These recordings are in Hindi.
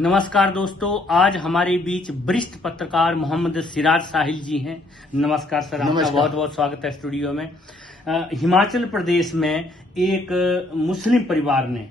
नमस्कार दोस्तों, आज हमारे बीच वरिष्ठ पत्रकार मोहम्मद सिराज साहिल जी हैं। नमस्कार सर, आपका बहुत बहुत स्वागत है स्टूडियो में। हिमाचल प्रदेश में एक मुस्लिम परिवार ने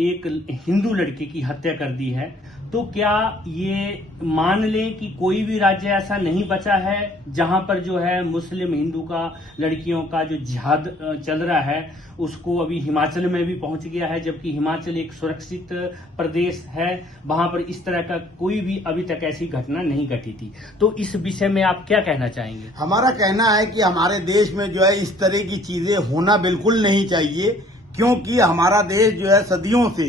एक हिंदू लड़की की हत्या कर दी है, तो क्या ये मान लें कि कोई भी राज्य ऐसा नहीं बचा है जहां पर जो है मुस्लिम हिंदू का लड़कियों का जो जिहाद चल रहा है उसको अभी हिमाचल में भी पहुंच गया है, जबकि हिमाचल एक सुरक्षित प्रदेश है, वहां पर इस तरह का कोई भी अभी तक ऐसी घटना नहीं घटी थी। तो इस विषय में आप क्या कहना चाहेंगे? हमारा कहना है कि हमारे देश में जो है इस तरह की चीजें होना बिल्कुल नहीं चाहिए, क्योंकि हमारा देश जो है सदियों से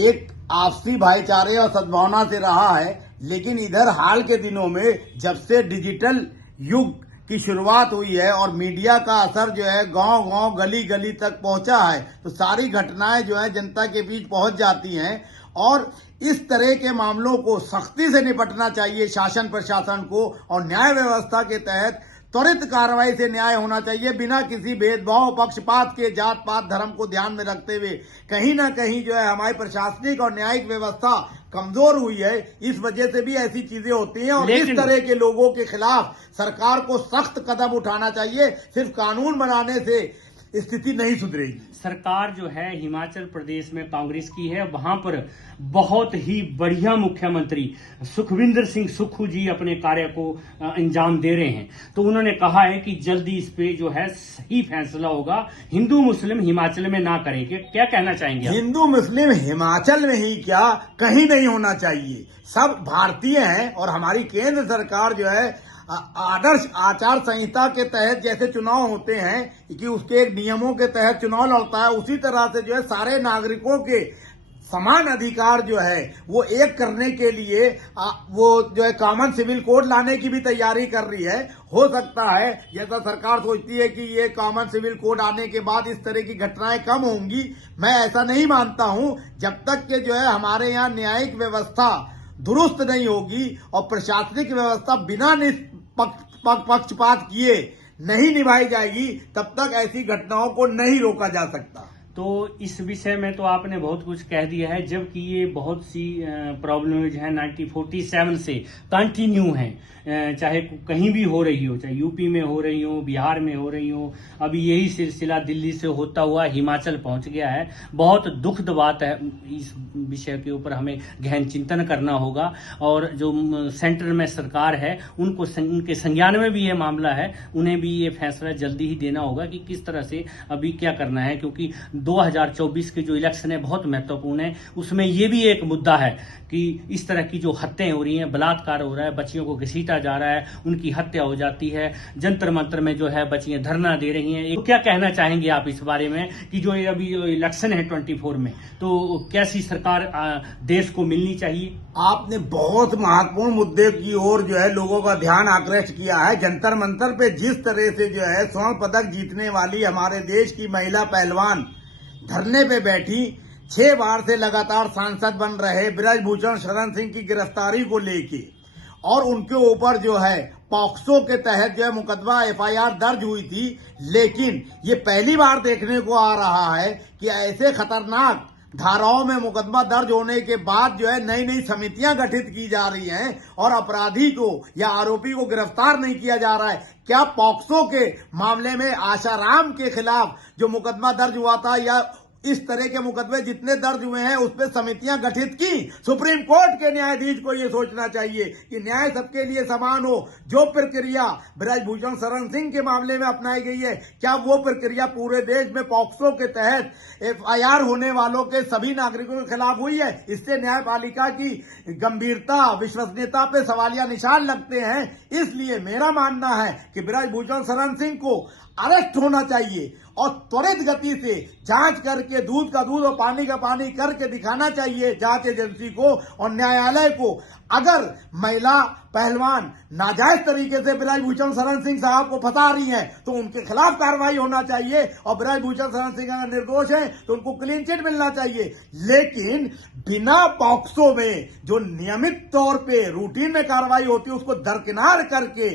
एक आपसी भाईचारे और सद्भावना से रहा है। लेकिन इधर हाल के दिनों में जब से डिजिटल युग की शुरुआत हुई है और मीडिया का असर जो है गांव-गांव गली गली तक पहुंचा है, तो सारी घटनाएं जो है जनता के बीच पहुंच जाती हैं और इस तरह के मामलों को सख्ती से निपटना चाहिए शासन प्रशासन को, और न्याय व्यवस्था के तहत त्वरित कार्रवाई से न्याय होना चाहिए, बिना किसी भेदभाव पक्षपात के, जात पात धर्म को ध्यान में रखते हुए। कहीं ना कहीं जो है हमारी प्रशासनिक और न्यायिक व्यवस्था कमजोर हुई है, इस वजह से भी ऐसी चीजें होती हैं और इस तरह के लोगों के खिलाफ सरकार को सख्त कदम उठाना चाहिए। सिर्फ कानून बनाने से स्थिति नहीं सुधरेगी। सरकार जो है हिमाचल प्रदेश में कांग्रेस की है, वहां पर बहुत ही बढ़िया मुख्यमंत्री सुखविंदर सिंह सुक्खू जी अपने कार्य को अंजाम दे रहे हैं। तो उन्होंने कहा है कि जल्दी इस पे जो है सही फैसला होगा, हिंदू मुस्लिम हिमाचल में ना करेंगे। क्या कहना चाहेंगे आप? हिंदू मुस्लिम हिमाचल में ही क्या, कहीं नहीं होना चाहिए। सब भारतीय हैं और हमारी केंद्र सरकार जो है आदर्श आचार संहिता के तहत जैसे चुनाव होते हैं कि उसके एक नियमों के तहत चुनाव लड़ता है, उसी तरह से जो है सारे नागरिकों के समान अधिकार जो है वो एक करने के लिए वो जो है कॉमन सिविल कोड लाने की भी तैयारी कर रही है। हो सकता है जैसा सरकार सोचती है कि ये कॉमन सिविल कोड आने के बाद इस तरह की घटनाएं कम होंगी, मैं ऐसा नहीं मानता हूं। जब तक के जो है हमारे यहाँ न्यायिक व्यवस्था दुरुस्त नहीं होगी और प्रशासनिक व्यवस्था बिना पक्षपात किए नहीं निभाई जाएगी, तब तक ऐसी घटनाओं को नहीं रोका जा सकता। तो इस विषय में तो आपने बहुत कुछ कह दिया है, जबकि ये बहुत सी प्रॉब्लम्स हैं 1947 से कंटिन्यू हैं, चाहे कहीं भी हो रही हो, चाहे यूपी में हो रही हो, बिहार में हो रही हो। अभी यही सिलसिला दिल्ली से होता हुआ हिमाचल पहुंच गया है। बहुत दुखद बात है, इस विषय के ऊपर हमें गहन चिंतन करना होगा और जो सेंटर में सरकार है उनको उनके संज्ञान में भी ये मामला है, उन्हें भी ये फैसला जल्दी ही देना होगा कि किस तरह से अभी क्या करना है, क्योंकि 2024 के जो इलेक्शन है बहुत महत्वपूर्ण है। उसमें ये भी एक मुद्दा है कि इस तरह की जो हत्याएं हो रही हैं, बलात्कार हो रहा है, बच्चियों को घसीटा जा रहा है, उनकी हत्या हो जाती है, जंतर मंतर में जो है बच्चियां धरना दे रही हैं। तो क्या कहना चाहेंगे आप इस बारे में कि जो अभी इलेक्शन है 24 में, तो कैसी सरकार देश को मिलनी चाहिए? आपने बहुत महत्वपूर्ण मुद्दे की ओर जो है लोगों का ध्यान आकृष्ट किया है। जंतर मंतर पे जिस तरह से जो है स्वर्ण पदक जीतने वाली हमारे देश की महिला पहलवान धरने पे बैठी, 6 बार से लगातार सांसद बन रहे बृजभूषण शरण सिंह की गिरफ्तारी को लेके और उनके ऊपर जो है पॉक्सो के तहत जो है मुकदमा FIR दर्ज हुई थी। लेकिन ये पहली बार देखने को आ रहा है कि ऐसे खतरनाक धाराओं में मुकदमा दर्ज होने के बाद जो है नई नई समितियां गठित की जा रही हैं और अपराधी को या आरोपी को गिरफ्तार नहीं किया जा रहा है। क्या पॉक्सो के मामले में आशाराम के खिलाफ जो मुकदमा दर्ज हुआ था या इस तरह के मुकदमे जितने दर्ज हुए हैं उस पर समितियां गठित की? सुप्रीम कोर्ट के न्यायाधीश को यह सोचना चाहिए कि न्याय सबके लिए समान हो। जो प्रक्रिया बृजभूषण शरण सिंह के मामले में अपनाई गई है, क्या वो प्रक्रिया पूरे देश में पॉक्सो के तहत FIR होने वालों के सभी नागरिकों के खिलाफ हुई है? इससे न्यायपालिका की गंभीरता, विश्वसनीयता पे सवालिया निशान लगते हैं। इसलिए मेरा मानना है कि बृजभूषण शरण सिंह को अरेस्ट होना चाहिए और त्वरित गति से जांच करके दूध का दूध और पानी का पानी करके दिखाना चाहिए जांच एजेंसी को और न्यायालय को। अगर महिला पहलवान नाजायज तरीके से बृजभूषण शरण सिंह साहब को फंसा रही हैं तो उनके खिलाफ कार्रवाई होना चाहिए और बृजभूषण शरण सिंह अगर निर्दोष हैं तो उनको क्लीन चिट मिलना चाहिए। लेकिन बिना पॉक्सो में जो नियमित तौर पे रूटीन में कार्रवाई होती है उसको दरकिनार करके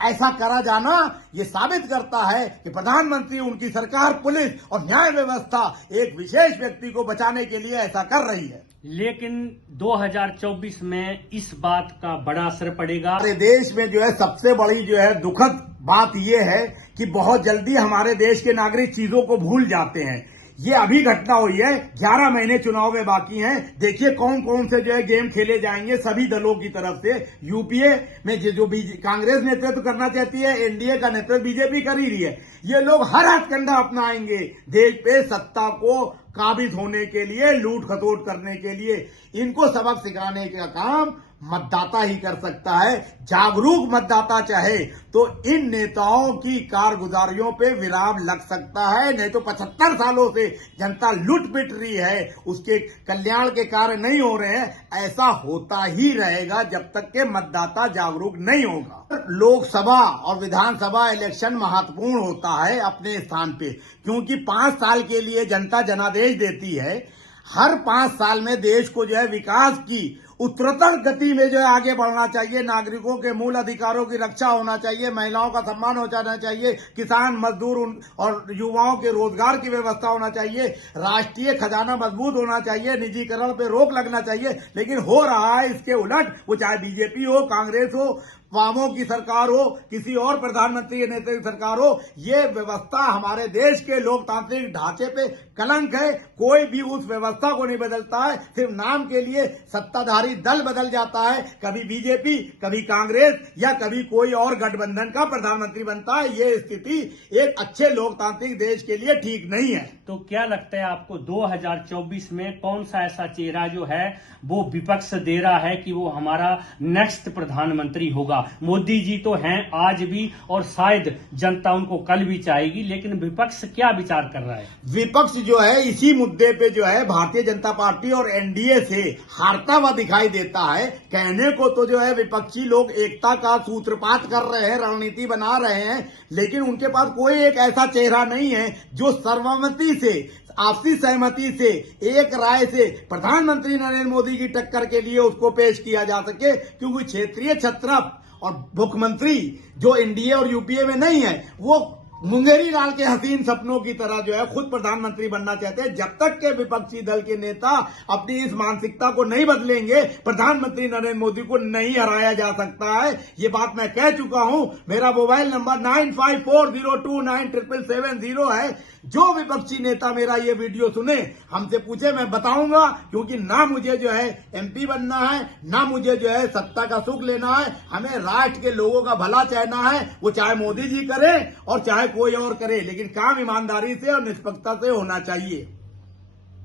ऐसा करा जाना ये साबित करता है कि प्रधानमंत्री, उनकी सरकार, पुलिस और न्याय व्यवस्था एक विशेष व्यक्ति को बचाने के लिए ऐसा कर रही है। लेकिन 2024 में इस बात का बड़ा असर पड़ेगा। हमारे देश में जो है सबसे बड़ी जो है दुखद बात यह है कि बहुत जल्दी हमारे देश के नागरिक चीजों को भूल जाते हैं। ये अभी घटना हुई है, 11 महीने चुनाव में बाकी हैं। देखिए कौन कौन से जो है गेम खेले जाएंगे सभी दलों की तरफ से। यूपीए में जो कांग्रेस नेतृत्व करना चाहती है, एनडीए का नेतृत्व बीजेपी कर ही रही है। ये लोग हर हथकंडा अपनाएंगे देश पे सत्ता को काबिज होने के लिए, लूट खसोट करने के लिए। इनको सबक सिखाने का काम मतदाता ही कर सकता है। जागरूक मतदाता चाहे तो इन नेताओं की कारगुजारियों पे विराम लग सकता है, नहीं तो 75 सालों से जनता लूट पिट रही है, उसके कल्याण के कार्य नहीं हो रहे हैं। ऐसा होता ही रहेगा जब तक के मतदाता जागरूक नहीं होगा। लोकसभा और विधानसभा इलेक्शन महत्वपूर्ण होता है अपने स्थान पे, क्योंकि 5 साल के लिए जनता जनादेश देती है। हर 5 साल में देश को जो है विकास की उत्तरोत्तर गति में जो है आगे बढ़ना चाहिए। नागरिकों के मूल अधिकारों की रक्षा होना चाहिए, महिलाओं का सम्मान हो जाना चाहिए, किसान मजदूर और युवाओं के रोजगार की व्यवस्था होना चाहिए, राष्ट्रीय खजाना मजबूत होना चाहिए, निजीकरण पे रोक लगना चाहिए। लेकिन हो रहा है इसके उलट। वो चाहे बीजेपी हो, कांग्रेस हो, वामों की सरकार हो, किसी और प्रधानमंत्री नेता की सरकार हो, ये व्यवस्था हमारे देश के लोकतांत्रिक ढांचे पे कलंक है। कोई भी उस व्यवस्था को नहीं बदलता है, सिर्फ नाम के लिए सत्ताधारी दल बदल जाता है। कभी बीजेपी, कभी कांग्रेस या कभी कोई और गठबंधन का प्रधानमंत्री बनता है। ये स्थिति एक अच्छे लोकतांत्रिक देश के लिए ठीक नहीं है। तो क्या लगता है आपको 2024 में कौन सा ऐसा चेहरा जो है वो विपक्ष दे रहा है कि वो हमारा नेक्स्ट प्रधानमंत्री होगा? मोदी जी तो हैं आज भी और शायद जनता उनको कल भी चाहेगी, लेकिन विपक्ष क्या विचार कर रहा है? विपक्ष जो है इसी मुद्दे पे जो है भारतीय जनता पार्टी और एनडीए से हारता हुआ दिखाई देता है। कहने को तो जो है विपक्षी लोग एकता का सूत्रपात कर रहे हैं, रणनीति बना रहे हैं, लेकिन उनके पास कोई एक ऐसा चेहरा नहीं है जो सर्वसम्मति से, आपसी सहमति से, एक राय से प्रधानमंत्री नरेंद्र मोदी की टक्कर के लिए उसको पेश किया जा सके। क्योंकि क्षेत्रीय छत्रप और मुख्यमंत्री जो एनडीए और यूपीए में नहीं है, वो मुंगेरी लाल के हसीन सपनों की तरह जो है खुद प्रधानमंत्री बनना चाहते हैं। जब तक के विपक्षी दल के नेता अपनी इस मानसिकता को नहीं बदलेंगे, प्रधानमंत्री नरेंद्र मोदी को नहीं हराया जा सकता है। ये बात मैं कह चुका हूं। मेरा मोबाइल नंबर 9540297770 है। जो विपक्षी नेता मेरा ये वीडियो सुने, हमसे पूछे, मैं बताऊंगा। क्योंकि ना मुझे जो है एमपी बनना है, ना मुझे जो है सत्ता का सुख लेना है। हमें राष्ट्र के लोगों का भला चाहना है। वो चाहे मोदी जी करे और चाहे कोई और करे, लेकिन काम ईमानदारी से और निष्पक्षता से होना चाहिए।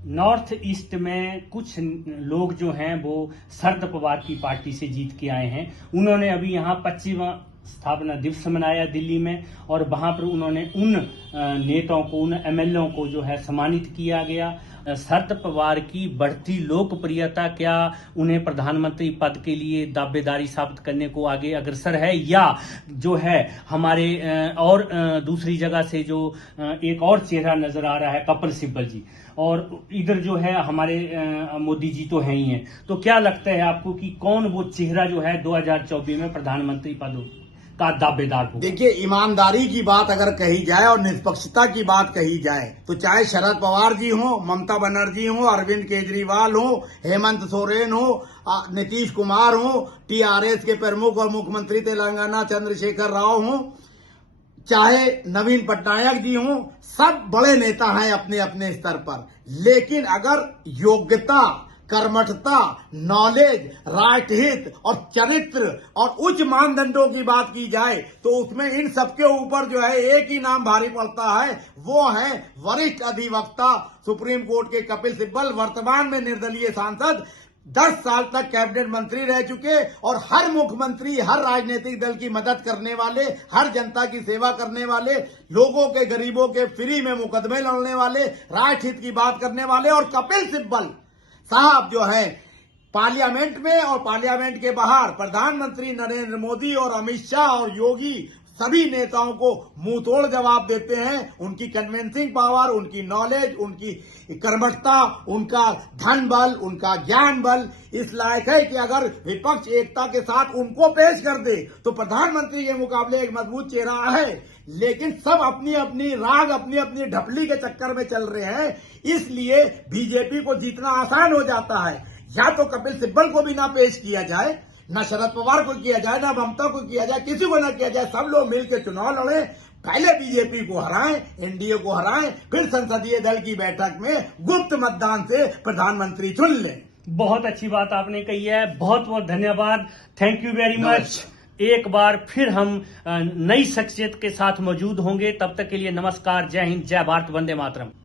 नॉर्थ ईस्ट में कुछ लोग जो हैं वो शरद पवार की पार्टी से जीत के आए हैं। उन्होंने अभी यहाँ 25वां स्थापना दिवस मनाया दिल्ली में, और वहां पर उन्होंने उन नेताओं को, उन एमएलए को जो है सम्मानित किया गया। शरद पवार की बढ़ती लोकप्रियता क्या उन्हें प्रधानमंत्री पद के लिए दावेदारी साबित करने को आगे अग्रसर है, या जो है हमारे और दूसरी जगह से जो एक और चेहरा नजर आ रहा है कपिल सिब्बल जी, और इधर जो है हमारे मोदी जी तो हैं ही हैं। तो क्या लगता है आपको कि कौन वो चेहरा जो है 2024 में प्रधानमंत्री पद का दावेदार हो? देखिए, ईमानदारी की बात अगर कही जाए और निष्पक्षता की बात कही जाए तो चाहे शरद पवार जी हो, ममता बनर्जी हो, अरविंद केजरीवाल हो, हेमंत सोरेन हो, नीतीश कुमार हो, टीआरएस के प्रमुख और मुख्यमंत्री तेलंगाना चंद्रशेखर राव हो, चाहे नवीन पटनायक जी हो, सब बड़े नेता हैं अपने अपने स्तर पर। लेकिन अगर योग्यता, कर्मठता, नॉलेज, राष्ट्रहित और चरित्र और उच्च मानदंडों की बात की जाए तो उसमें इन सबके ऊपर जो है एक ही नाम भारी पड़ता है। वो है वरिष्ठ अधिवक्ता सुप्रीम कोर्ट के कपिल सिब्बल, वर्तमान में निर्दलीय सांसद, 10 साल तक कैबिनेट मंत्री रह चुके और हर मुख्यमंत्री, हर राजनीतिक दल की मदद करने वाले, हर जनता की सेवा करने वाले, लोगों के, गरीबों के फ्री में मुकदमे लड़ने वाले, राष्ट्रहित की बात करने वाले। और कपिल सिब्बल साहब जो है पार्लियामेंट में और पार्लियामेंट के बाहर प्रधानमंत्री नरेंद्र मोदी और अमित शाह और योगी सभी नेताओं को मुंह तोड़ जवाब देते हैं। उनकी कन्विंसिंग पावर, उनकी नॉलेज, उनकी कर्मठता, उनका धन बल, उनका ज्ञान बल इस लायक है कि अगर विपक्ष एकता के साथ उनको पेश कर दे तो प्रधानमंत्री के मुकाबले एक मजबूत चेहरा है। लेकिन सब अपनी अपनी राग, अपनी अपनी ढपली के चक्कर में चल रहे हैं, इसलिए बीजेपी को जीतना आसान हो जाता है। या तो कपिल सिब्बल को भी ना पेश किया जाए, न शरद पवार को किया जाए, न ममता को किया जाए, किसी को ना किया जाए, सब लोग मिलकर चुनाव लड़े, पहले बीजेपी को हराएं, एनडीए को हराएं, फिर संसदीय दल की बैठक में गुप्त मतदान से प्रधानमंत्री चुन लें। बहुत अच्छी बात आपने कही है, बहुत बहुत धन्यवाद, थैंक यू वेरी मच। एक बार फिर हम नई शख्सियत के साथ मौजूद होंगे, तब तक के लिए नमस्कार, जय हिंद, जय भारत, वंदे मातरम।